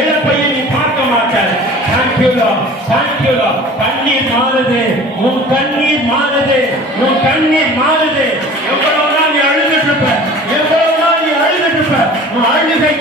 இழப்பையும் நீ பார்க்க மாட்டார். தேங்க்யூலோ, தேங்க்யூலோ. கண்ணீர் மாறுது, உன் கண்ணீர் மாறுது, உன் கண்ணீர் மாறுது. எவ்வளவு நாள் நீ அழுதுட்டு இருப்ப, எவ்வளவு நாள் நீ அழுதுட்டு இருப்ப, உன் அழுகை